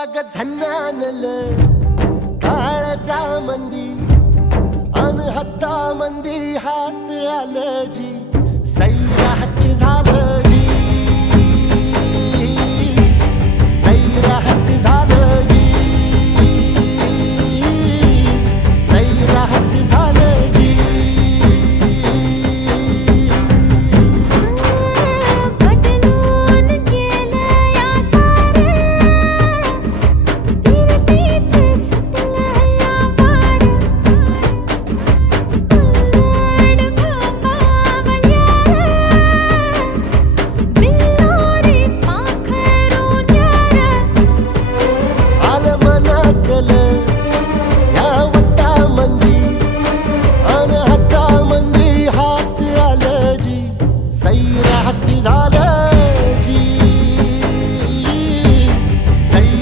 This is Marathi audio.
अग झन्नानल काळजा मंदी अन हत्ता मंदी हात आलं जी सैराट झालं जी सैराट